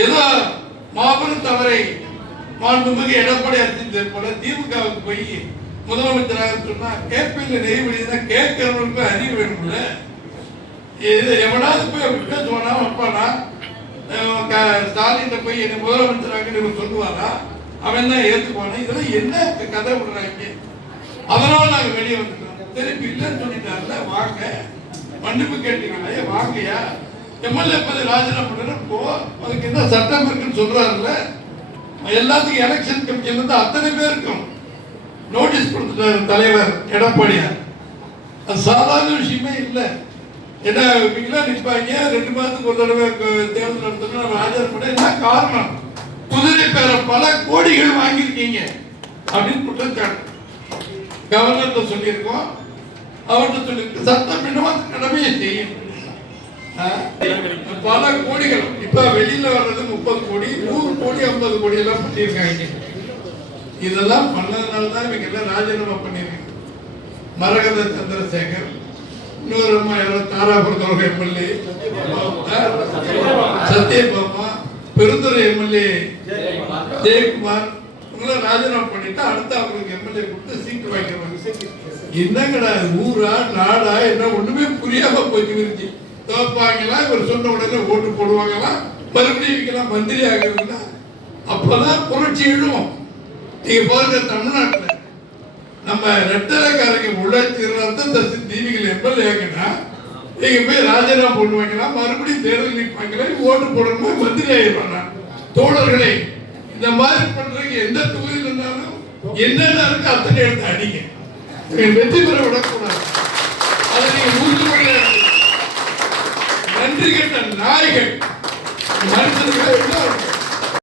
ஏதோ மாபெரும் தவறை மாண்புமிகு எடப்பாடி அரசு போல திமுகவுக்கு போய் முதலமைச்சராக சொன்னா கேட்பில் நெய்வழிதான் கேட்கிறவங்களுக்கு அறிவு வேணும்ல. இது எவனாவது போய் விட்ட சொன்னா வைப்பானா? ஸ்டாலின் போய் என்ன முதலமைச்சராக சொல்லுவாரா? அவன் தான் ஏற்றுக்குவானா? இதெல்லாம் என்ன கதை விடுறாங்க? அதனால நாங்கள் வெளியே வந்துட்டோம். திருப்பி இல்லைன்னு சொல்லிட்டாருல, வாங்க மன்னிப்பு கேட்டீங்களே, வாங்கயா எம்எல்ஏ பதவி ராஜினாமா பண்ண போ, அதுக்கு என்ன சட்டம் இருக்குன்னு சொல்றாருல்ல. எல்லாத்துக்கும் எலெக்ஷன் கமிஷன் வந்து அத்தனை பேருக்கும் நோட்டீஸ் கொடுத்துட்டாரு தலைவர் எடப்பாடியார். அது சாதாரண விஷயமே இல்லை. ஏன்னா இவங்களாம் நிற்பாங்க 2 மாதத்துக்கு ஒரு தடவை தேர்தல் நடத்தணும் ஆஜர் என்ன காரணம்? குதிரை பேர பல கோடிகள் வாங்கியிருக்கீங்க அப்படின்னு குற்றச்சாட்டு கவர்னர்கிட்ட சொல்லியிருக்கோம். அவர்கிட்ட சொல்லியிருக்கு சட்டம் என்னவோ கடமையை செய்யும். பல கோடிகள் இப்ப வெளியில வர்றது 30 கோடி 100 கோடி 50 கோடி எல்லாம் பண்ணியிருக்காங்க. இதெல்லாம் பண்ணதுனாலதான் இவங்க எல்லாம் ராஜினாமா பண்ணிருக்காங்க. மரகத சந்திரசேகர், இன்னொரு தாராபுரத்தோட எம்எல்ஏ சத்யபாமா, பெருந்துறை எம்எல்ஏ ஜெயக்குமார் இவங்களாம் ராஜினாமா பண்ணிட்டு அடுத்து அவங்களுக்கு எம்எல்ஏ கொடுத்து சீட்டு வாங்கிடுவாங்க. என்னங்கடா ஊரா நாடா என்ன ஒண்ணுமே புரியாம போயிட்டு இருந்துச்சு. தோப்பாங்களா இவர் சொன்ன உடனே ஓட்டு போடுவாங்களா, மறுபடியும் இவங்கெல்லாம் மந்திரி ஆகுதுன்னா அப்பதான் புரட்சி எழுவோம். நீங்க பாருங்க தமிழ்நாட்டில் நம்ம ரெட்டலைக்காரங்க உழைச்சி தீவிகள் எம்எல்ஏ ஆகினா நீங்க போய் ராஜினாமா பண்ணுவாங்கன்னா மறுபடியும் தேர்தல் நிற்பாங்களே, ஓட்டு போடணுமா, மந்திரி ஆகிடுவாங்க. தோழர்களே, இந்த மாதிரி பண்றீங்க. எந்த தொகுதியில் இருந்தாலும் என்னென்ன இருக்கு அத்தனை எடுத்து அடிங்க. வெற்றி பெற விடக்கூடாது. அதை நீங்க உறுதிமொழியா நன்றி கேட்ட நாய்கள் மனுஷர்கள்